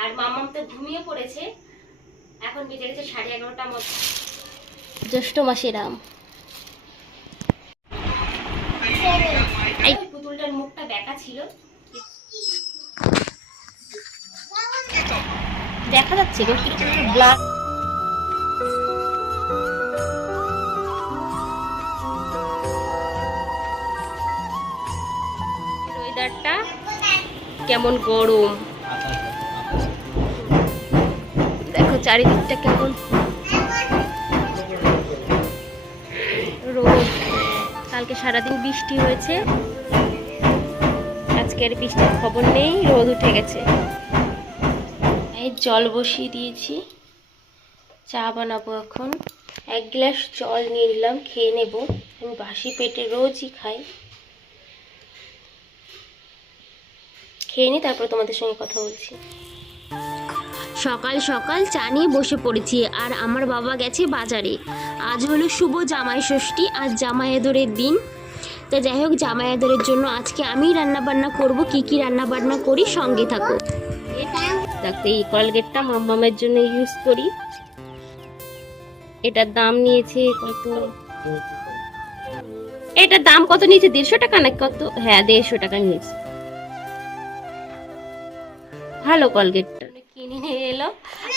আর মামাম তো ঘুমিয়ে পড়েছে। এখন বেজে গেছে সাড়ে এগারোটার মতো। জ্যৈষ্ঠ মাসের আম। এই পুতুলটার মুখটা বেঁকা ছিল। দেখা যাচ্ছে গো ওয়েদারটা কেমন গরম। চারিদিকটা কেমন? রোদ। কালকে সারাদিন বৃষ্টি হয়েছে। আজকের বৃষ্টির খবর নেই, রোদ উঠে গেছে। এই জল বসিয়ে দিয়েছি। চা বানাবো এখন। এক গ্লাস জল নিয়ে নিলাম, খেয়ে নেব। আমি বাসি পেটে রোজই খাই। খেয়ে নি তারপর তোমাদের সঙ্গে কথা বলছি। সকাল সকাল চা নিয়ে বসে পড়েছি আর আমার বাবা গেছে বাজারে। আজ হলো শুভ জামাই ষষ্ঠী, আজ জামাই আদরের দিন। তো যাই হোক জামাই আদরের জন্য আজকে আমি রান্না বান্না করব, কি কি রান্না বান্না করি সঙ্গে থাকো। দেখো, এই কলগেটটা মামামের জন্য ইউজ করি। এটার দাম নিয়েছে কত? এটার দাম কত নিয়েছে? দেড়শো টাকা না কত? হ্যাঁ দেড়শো টাকা নিয়েছে। ভালো কলগেটটা। কিনে নিয়ে এলো।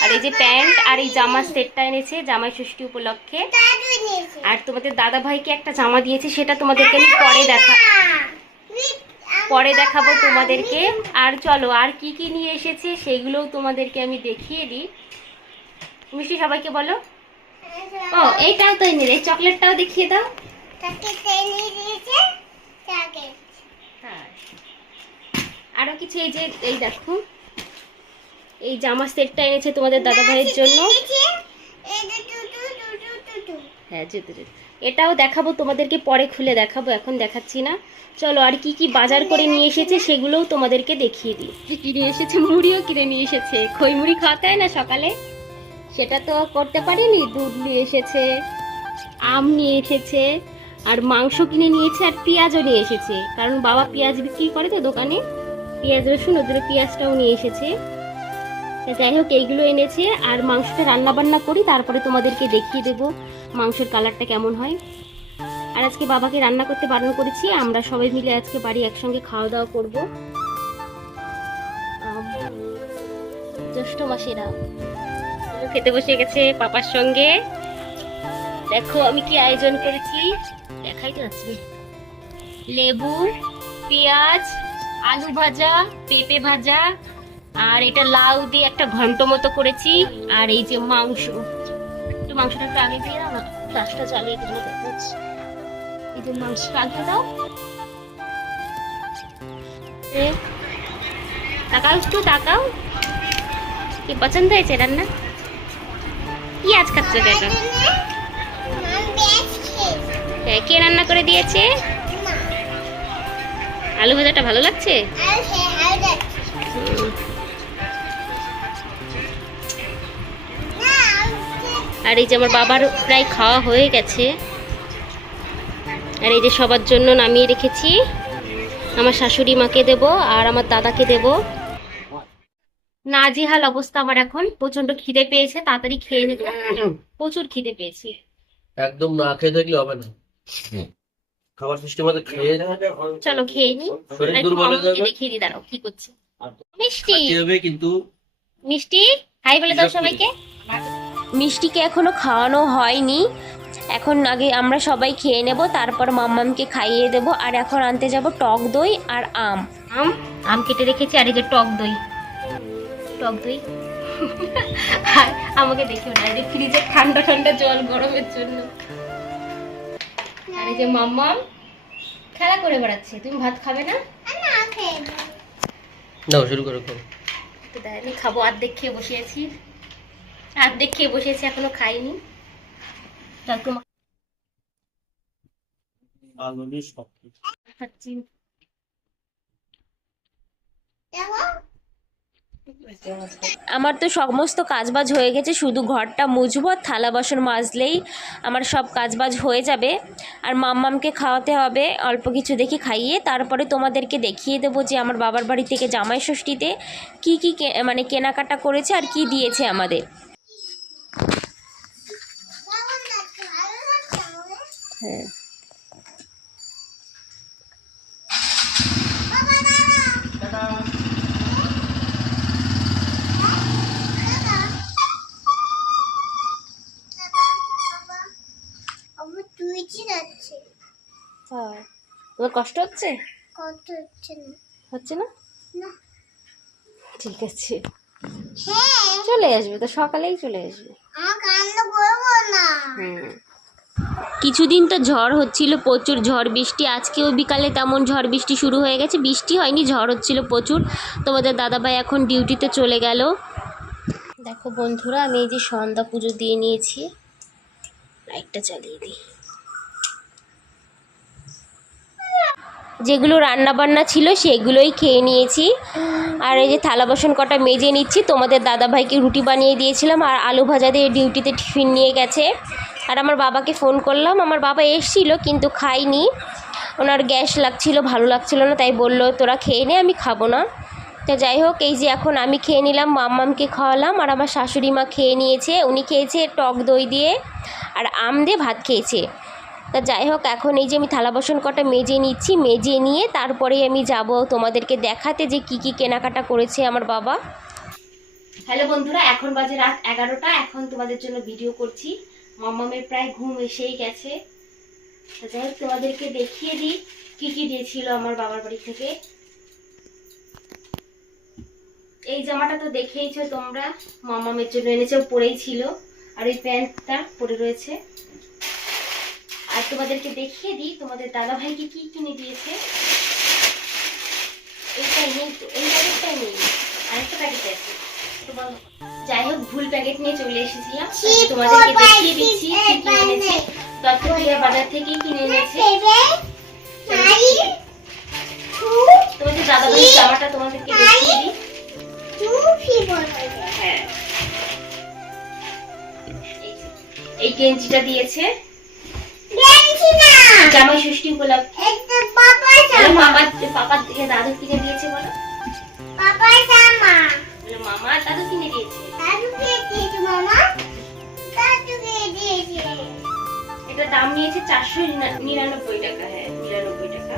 আর এই যে প্যান্ট আর এই জামার সেটটা এনেছে জামাই ষষ্ঠী উপলক্ষে। আর তোমাদের দাদা ভাইকে একটা জামা দিয়েছে, সেটা তোমাদেরকে আমি পরে দেখা পরে দেখাবো তোমাদেরকে। আর চলো, আর কি কি নিয়ে এসেছে সেগুলোও তোমাদেরকে আমি দেখিয়ে দিই। মিষ্টি, সবাইকে বলো। ও, এইটাও তো এনে চকলেটটাও দেখিয়ে দাও। হ্যাঁ। আরও কিছু এই যে, এই দেখো। এই জামা সেটটা এনেছে তোমাদের দাদা ভাইয়ের জন্য। হ্যাঁ যেতে যেতে এটাও দেখাবো তোমাদেরকে পরে খুলে দেখাবো এখন দেখাচ্ছি না। চলো আর কি কি বাজার করে নিয়ে এসেছে সেগুলোও তোমাদেরকে দেখিয়ে দিই। কি কিনে এসেছে? মুড়িও কিনে নিয়ে এসেছে। খই মুড়ি খাওয়াতে হয় না সকালে? সেটা তো করতে পারিনি। দুধ নিয়ে এসেছে আম নিয়ে এসেছে আর মাংস কিনে নিয়েছে আর পেঁয়াজও নিয়ে এসেছে। কারণ বাবা পেঁয়াজ বিক্রি করে তো দোকানে। পেঁয়াজ রসুন ওদের পেঁয়াজটাও নিয়ে এসেছে। যাই হোক, এইগুলো এনেছে আর মাংসটা রান্না বান্না করি, তারপরে তোমাদেরকে দেখিয়ে দেবো মাংসের কালারটা কেমন হয়। আর আজকে বাবাকে রান্না করতে বারণ করেছি, আমরা সবাই মিলে আজকে বাড়ি একসঙ্গে খাওয়া দাওয়া করব জ্যৈষ্ঠ মাসেরা খেতে বসে গেছে পাপার সঙ্গে। দেখো, আমি কি আয়োজন করেছি? দেখাই তো যাচ্ছে লেবু পেঁয়াজ, আলু ভাজা, পেঁপে ভাজা আর এটা লাউ দিয়ে একটা ঘন্ট মতো করেছি আর এই যে মাংস। একটু মাংসটা একটু আগে দিয়ে দাও না গ্যাসটা চালিয়ে দিলে এই যে মাংসটা আগে দাও। তাকাও একটু তাকাও। কি পছন্দ হয়েছে রান্না? কি আজ খাচ্ছ কে রান্না করে দিয়েছে? আলু ভাজাটা ভালো লাগছে? আর এই যে আমার বাবার প্রায় খাওয়া হয়ে গেছে। আর এই যে সবার জন্য নামিয়ে রেখেছি। আমার শাশুড়ি মাকে দেব আর আমার দাদাকে দেব। নাজিহাল অবস্থা আমার এখন। প্রচণ্ড খিদে পেয়েছে তাড়াতাড়ি খেয়ে নেব প্রচুর খিদে পেয়েছি। একদম না খেয়ে থাকলে হবে না। খাবার সিস্টেম মতো খেয়ে চলো খেয়ে নি। শরীর দুর্বল হয়ে যাবে। দেখিয়ে দিই দাঁড়াও কি করছে? মিষ্টি। হবে কিন্তু। মিষ্টি? হাই বলে দাও সবাইকে। মিষ্টিকে এখনও খাওয়ানো হয়নি। এখন আগে আমরা সবাই খেয়ে নেব তারপর মাম্মামকে খাইয়ে দেব আর এখন আনতে যাব টক দই আর আম। আম? আম কেটে রেখেছি আর এই যে টক দই। টক দই? আর আমাকে দেখে না এই যে ফ্রিজে ঠান্ডা ঠান্ডা জল গরমের জন্য। আর এই যে মাম্মাম খেলা করে বেড়াচ্ছে। তুমি ভাত খাবে না? নাও শুরু করো খাব অর্ধেক খেয়ে বসে আছি। অর্ধেক খেয়ে বসে আছি এখনও খাইনি। আমার তো সমস্ত কাজবাজ হয়ে গেছে শুধু ঘরটা মুছবো আর থালা বাসন মাজলেই আমার সব কাজবাজ হয়ে যাবে। আর মাম্মামকে খাওয়াতে হবে অল্প কিছু দেখি খাইয়ে তারপরে তোমাদেরকে দেখিয়ে দেবো যে আমার বাবার বাড়ি থেকে জামাই ষষ্ঠীতে কী কী কে- মানে কেনাকাটা করেছে আর কি দিয়েছে আমাদের। হ্যাঁ। তাই। তোমার কষ্ট হচ্ছে? কত হচ্ছে না। হচ্ছে না? না। ঠিক আছে। হ্যাঁ। চলে আসবে তো সকালেই চলে আসবে। কান্দ করব না। হুম কিছুদিন তো ঝড় হচ্ছিল, প্রচুর ঝড় বৃষ্টি। আজকেও বিকালে তেমন ঝড় বৃষ্টি শুরু হয়ে গেছে। বৃষ্টি হয়নি, ঝড় হচ্ছিল প্রচুর। তোমাদের দাদাভাই এখন ডিউটিতে চলে গেল। দেখো বন্ধুরা, আমি এই যে সন্ধ্যা পুজো দিয়ে নিয়েছি। লাইটটা চালিয়ে দিই। যেগুলো রান্না বান্না ছিল সেগুলোই খেয়ে নিয়েছি। আর এই যে থালা বাসন কটা মেজে নিচ্ছি, তোমাদের দাদাভাইকে রুটি বানিয়ে দিয়েছিলাম। আর আলু ভাজা দিয়ে ডিউটিতে টিফিন নিয়ে গেছে। আর আমার বাবাকে ফোন করলাম। আমার বাবা এসছিল কিন্তু খাইনি ওনার গ্যাস লাগছিল, ভালো লাগছিল না, তাই বলল, তোরা খেয়ে নে, আমি খাব না। তো যাই হোক, এই যে এখন আমি খেয়ে নিলাম, মাম্মামকে খাওয়ালাম, আর আমার শাশুড়ি মা খেয়ে নিয়েছে। উনি খেয়েছে টক দই দিয়ে আর আম দিয়ে ভাত খেয়েছে। তা যাই হোক, এখন এই যে আমি থালা বাসন কটা মেজে নিচ্ছি, মেজে নিয়ে তারপরে আমি যাব তোমাদেরকে দেখাতে যে কি কি কেনাকাটা করেছে আমার বাবা। হ্যালো বন্ধুরা, এখন বাজে রাত এগারোটা। এখন তোমাদের জন্য ভিডিও করছি। মাম্মামের প্রায় ঘুম এসেই গেছে। যাই হোক, তোমাদেরকে দেখিয়ে দিই কি কি দিয়েছিল আমার বাবার বাড়ি থেকে। এই জামাটা তো দেখেইছো তোমরা মাম্মামের জন্য এনেছে পরেই ছিল, আর ওই প্যান্টটা পরে রয়েছে। আর তোমাদেরকে দেখিয়ে দিই তোমাদের দাদা ভাইকে কি কিনে দিয়েছে। এইটাই নেই তো এই প্যাকেটটাই নেই, আরেকটা প্যাকেট আছে তো বলো। যাই হোক ভুল প্যাকেট নিয়ে চলে এসেছিলাম। তোমাদেরকে দেখিয়ে দিচ্ছি কি কি এনেছে। দত্তপ্রিয়া বাজার থেকেই কিনে এনেছে। তোমাদের দাদা ভাই জামাটা তোমাদেরকে দেখিয়ে দিই। হ্যাঁ। এই- গেঞ্জিটা দিয়েছে। জামাই ষষ্ঠী উপলক্ষে। মামা পাপার থেকে দাদু কিনে দিয়েছে বলো। বলো মামা দাদু কিনে দিয়েছে। এটা দাম নিয়েছে চারশো নিরানব্বই টাকা হ্যাঁ নিরানব্বই টাকা।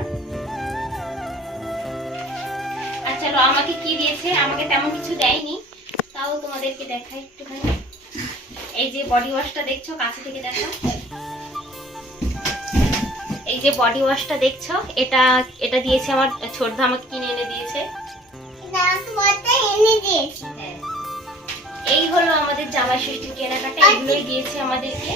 আর চলো, আমাকে দিয়েছে? আমাকে তেমন কিছু দেয়নি। তাও তোমাদেরকে একটুখানি। এই যে বডি ওয়াশটা দেখছ থেকে এই যে বডি ওয়াশটা দেখছ, এটা এটা দিয়েছে আমার ছোটদা, আমাকে কিনে এনে দিয়েছে। হ্যাঁ। এই হলো আমাদের জামাই ষষ্ঠীর কেনাকাটা এগুলোই দিয়েছে আমাদেরকে।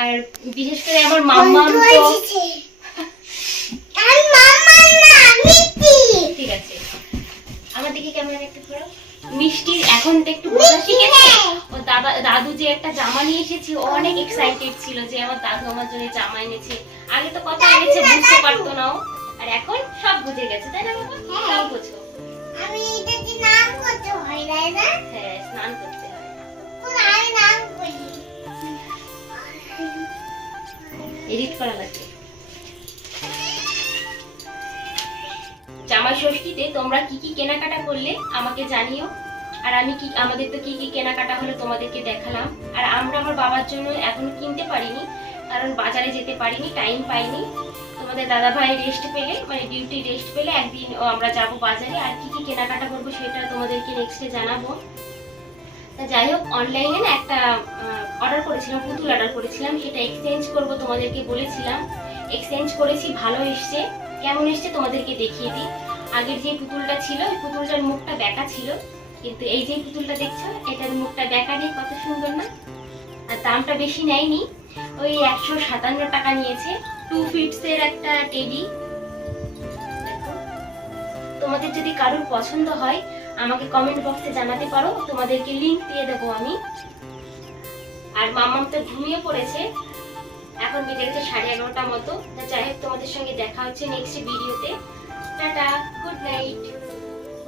আর বিশেষ করে আমার মাম্মা ঠিক আছে। ঘোরাও। মিষ্টির এখন তো একটু বোঝা শিখেছে ও দাদা দাদু যে একটা জামা নিয়ে এসেছে ও অনেক এক্সাইটেড ছিল যে আমার দাদু আমার জন্য জামা এনেছে। আগে তো কথা এনেছে বুঝতে পারতো না ও। আর এখন সব বুঝে গেছে তাই না বাবা? হ্যাঁ। সব বুঝো। আমি এটা নাম করতে হয় তাই না? হ্যাঁ স্নান করতে হয়। আমি নাম করি। এডিট করা লাগবে। জামা ষষ্ঠীতে তোমরা কি কি কেনাকাটা করলে আমাকে জানিও। আর আমি কি আমাদের তো কি কি কেনাকাটা হলো তোমাদেরকে দেখালাম। আর আমরা আমার বাবার জন্য এখন কিনতে পারিনি কারণ বাজারে যেতে পারিনি টাইম পাইনি। তোমাদের দাদা ভাই রেস্ট পেলে মানে ডিউটি রেস্ট পেলে একদিন আমরা যাব বাজারে। আর কি কি কেনাকাটা করব সেটা তোমাদেরকে নেক্সটে জানাব। তা যাই হোক অনলাইনে না একটা অর্ডার করেছিলাম, পুতুল অর্ডার করেছিলাম। সেটা এক্সচেঞ্জ করব তোমাদেরকে বলেছিলাম। এক্সচেঞ্জ করেছি, ভালো এসছে। কেমন এসছে তোমাদেরকে দেখিয়ে দিই। আগের যে পুতুলটা ছিল, ওই পুতুলটার মুখটা ব্যাকা ছিল। কিন্তু এই যে পুতুলটা দেখছ, এটার মুখটা ব্যাকা নেই, কত সুন্দর না? আর দামটা বেশি নেয়নি। ওই একশো সাতান্ন টাকা নিয়েছে। টু ফিটসের একটা টেডি তোমাদের যদি কারোর পছন্দ হয়, আমাকে কমেন্ট বক্সে জানাতে পারো, তোমাদেরকে লিংক দিয়ে দেবো আমি। আর মামাম তো ঘুমিয়ে পড়েছে। এখন গেছে সাড়ে এগারোটা মতো। যাই হোক, তোমাদের সঙ্গে দেখা হচ্ছে নেক্সট ভিডিওতে টাটা গুড নাইট